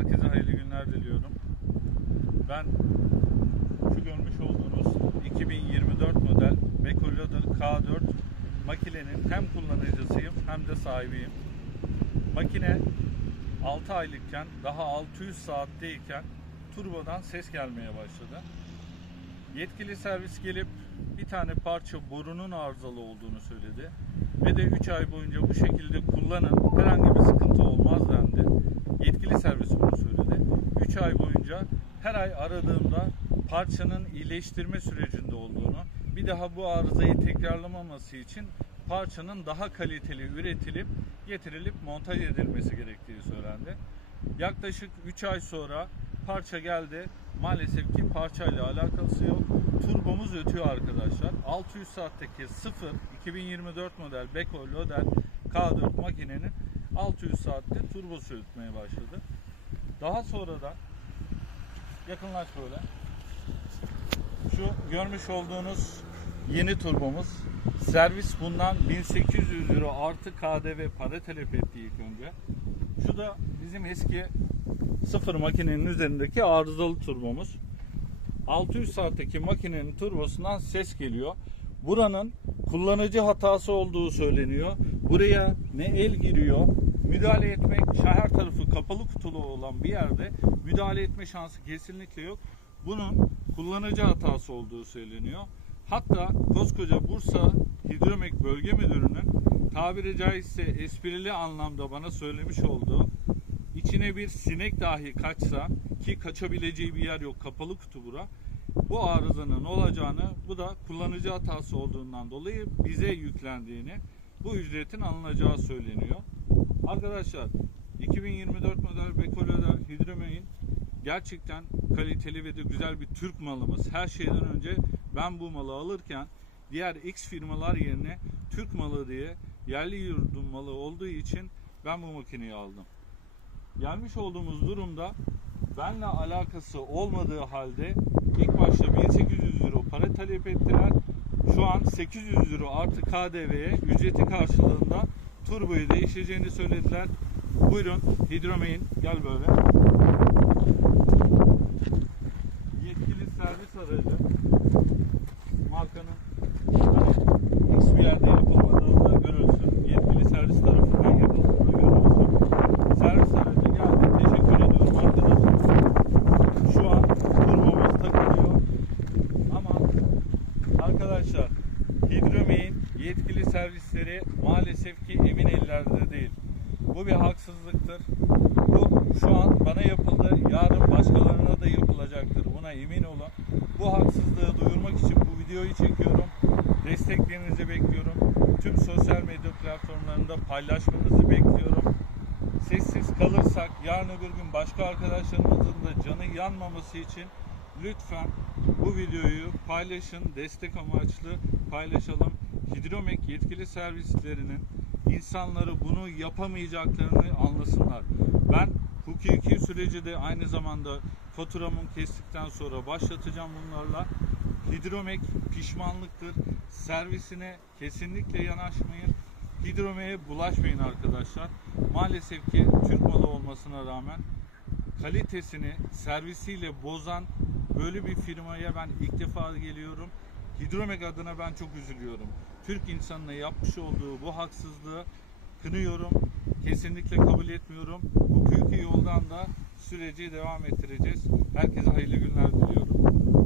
herkese hayırlı günler diliyorum. Ben şu görmüş olduğunuz 2024 model Becoloader K4 makinenin hem kullanıcısıyım hem de sahibiyim. Makine 6 aylıkken daha 600 saatteyken turbodan ses gelmeye başladı. Yetkili servis gelip bir tane parça borunun arızalı olduğunu söyledi. Ve de 3 ay boyunca bu şekilde kullanın herhangi bir sıkıntı olmaz dendi. Yetkili servis bunu söyledi. 3 ay boyunca her ay aradığımda parçanın iyileştirme sürecinde olduğunu, bir daha bu arızayı tekrarlamaması için parçanın daha kaliteli üretilip getirilip montaj edilmesi gerektiği söylendi. Yaklaşık 3 ay sonra parça geldi. Maalesef ki parçayla alakası yok. Turbomuz ötüyor arkadaşlar. 600 saatteki 0 2024 model Beko Loader K4 makinenin 600 saatte turbosu ötmeye başladı. Daha sonra da yakınlaş böyle. Şu görmüş olduğunuz yeni turbomuz. Servis bundan 1800 euro artı KDV para talep etti ilk önce. Şu da bizim eski sıfır makinenin üzerindeki arızalı turbomuz. 600 saatteki makinenin turbosundan ses geliyor. Buranın kullanıcı hatası olduğu söyleniyor. Buraya ne el giriyor, müdahale etmek, şahar tarafı kapalı kutulu olan bir yerde müdahale etme şansı kesinlikle yok. Bunun kullanıcı hatası olduğu söyleniyor. Hatta koskoca Bursa Hidromek Bölge Müdürü'nün tabiri caizse esprili anlamda bana söylemiş olduğu içine bir sinek dahi kaçsa ki kaçabileceği bir yer yok kapalı kutu bura bu arızanın olacağını bu da kullanıcı hatası olduğundan dolayı bize yüklendiğini bu ücretin alınacağı söyleniyor. Arkadaşlar 2024 model Bekoloder Hidromein gerçekten kaliteli ve de güzel bir Türk malımız. Her şeyden önce ben bu malı alırken diğer X firmalar yerine Türk malı diye yerli yurdun malı olduğu için ben bu makineyi aldım. Gelmiş olduğumuz durumda benle alakası olmadığı halde ilk başta 1800 euro para talep ettiler. Şu an 800 euro artı KDV'ye ücreti karşılığında turboyu değişeceğini söylediler. Buyurun Hidromein gel böyle. Yetkili servis aracı markanın hani X bir yerde yapılmadığında görülsün. Yetkili servis tarafından yapıldığında görülsün. Servis aracı geldi. Teşekkür ediyorum arkadaşlar. Şu an turbomuz takılıyor. Ama arkadaşlar Hidromein yetkili servisleri maalesef ki emin ellerde değil. Bu bir haksızlıktır. Bu şu an bana yapıldı. Yarın başkalarına da yapılacaktır. Buna emin olun. Bu haksızlığı duyurmak için bu videoyu çekiyorum. Desteklerinizi bekliyorum. Tüm sosyal medya platformlarında paylaşmanızı bekliyorum. Sessiz kalırsak yarın öbür gün başka arkadaşlarımızın da canı yanmaması için lütfen bu videoyu paylaşın. Destek amaçlı paylaşalım. Hidromek yetkili servislerinin insanları bunu yapamayacaklarını anlasınlar. Ben hukuki süreci de aynı zamanda faturamın kestikten sonra başlatacağım bunlarla. Hidromek pişmanlıktır. Servisine kesinlikle yanaşmayın. Hidromek'e bulaşmayın arkadaşlar. Maalesef ki Türk malı olmasına rağmen kalitesini servisiyle bozan böyle bir firmaya ben ilk defa geliyorum. Hidromek adına ben çok üzülüyorum. Türk insanına yapmış olduğu bu haksızlığı kınıyorum. Kesinlikle kabul etmiyorum. Bu hukuki yoldan da süreci devam ettireceğiz. Herkese hayırlı günler diliyorum.